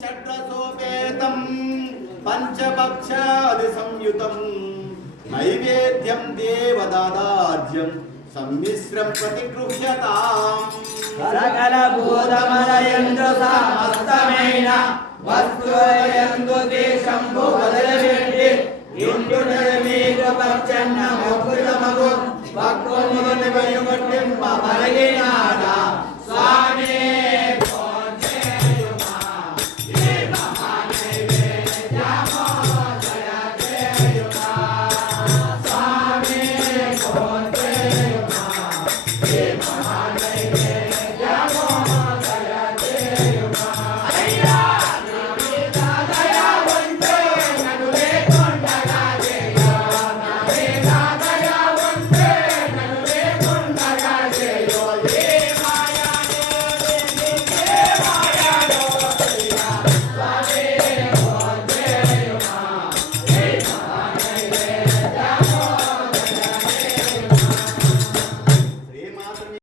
షడ్రసోపేతం పంచభక్షాది సంయుతం నైవేద్యం దేవదాదాజ్యం సమ్మిశ్రం ప్రతిగృహ్యతాం సకల భూతమలయందు సమస్తమైన వస్తువులందు శంభు వదలబెట్టి ఇంటునది మీకు పచ్చన్న మొక్కులమగు భక్తులను వయుగొట్టింప మరగినాడ